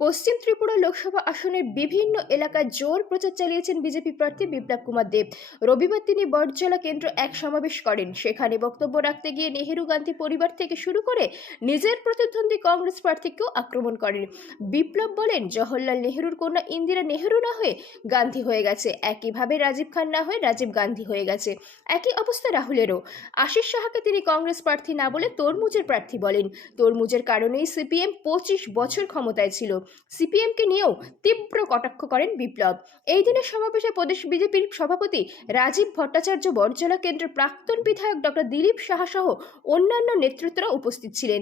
পশ্চিম ত্রিপুরা লোকসভা আসনের বিভিন্ন এলাকায় জোর প্রচার চালিয়েছেন বিজেপি প্রার্থী বিপ্লব কুমার দেব। রবিবার তিনি বটজলা কেন্দ্র এক সমাবেশ করেন। সেখানে বক্তব্য রাখতে গিয়ে নেহেরু গান্ধী পরিবার থেকে শুরু করে নিজের প্রতিদ্বন্দ্বী কংগ্রেস প্রার্থীকেও আক্রমণ করেন। বিপ্লব বলেন, জওহরলাল নেহেরুর কন্যা ইন্দিরা নেহেরু না হয়ে গান্ধী হয়ে গেছে, একইভাবে রাজীব খান না হয়ে রাজীব গান্ধী হয়ে গেছে। একই অবস্থা রাহুলেরও। আশিস সাহাকে তিনি কংগ্রেস প্রার্থী না বলে তরমুজের প্রার্থী বলেন। তরমুজের কারণেই সিপিএম 25 বছর ক্ষমতায় ছিল। সিপিএমকে নিয়েও তীব্র কটাক্ষ করেন বিপ্লব। এই দিনের সমাবেশে প্রদেশ বিজেপির সভাপতি রাজীব ভট্টাচার্য, বটজলা কেন্দ্রের প্রাক্তন বিধায়ক ডক্টর দিলীপ সাহা সহ অন্যান্য নেতৃত্বরা উপস্থিত ছিলেন।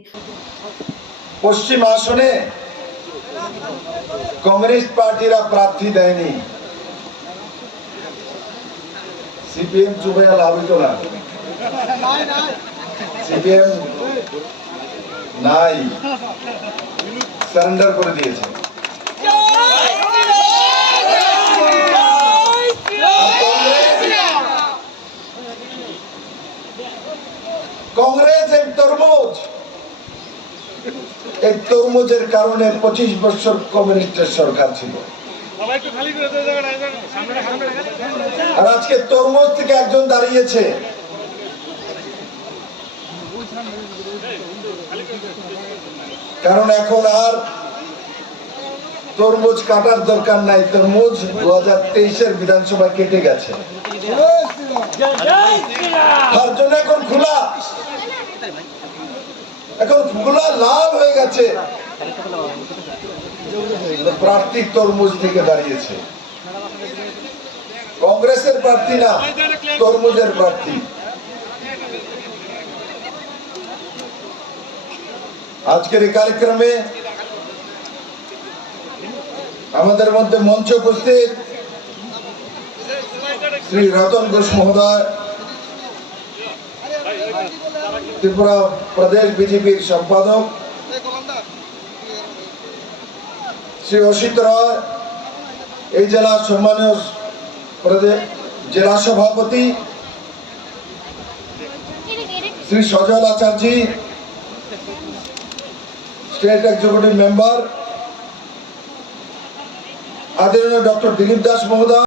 পশ্চিম আসনে কমিউনিস্ট পার্টিরা প্রার্থী দেয়নি, সিপিএম চুপে লাভ হইত না। সিপিএম নাই, সারেন্ডার করে দিয়েছে। কংগ্রেস এক তরমুজ, এই তরমুজের কারণে 25 বছর কমিউনিস্টের সরকার ছিল। আর আজকে তরমুজ থেকে একজন দাঁড়িয়েছে। কারণ এখন আর তরমুজ কাটার দরকার নাই, তরমুজ 2023-এর বিধানসভায় কেটে গেছে। তার জন্য এখন খোলা, এখন খোলা লাল হয়ে গেছে। প্রার্থী তরমুজ থেকে দাঁড়িয়েছে, কংগ্রেসের প্রার্থী না, তরমুজের প্রার্থী। আজকের এই কার্যক্রমে আমাদের মধ্যে মঞ্চে উপস্থিত শ্রী রতন ঘোষ মহোদয়, ত্রিপুরা প্রদেশ বিজেপির সম্পাদক শ্রী অসিত রায়, এই জেলার সম্মানীয় জেলা সভাপতি Shri Sajal Acharya, state executive member আদরণীয় ডক্টর দিলীপ দাস মহোদয়।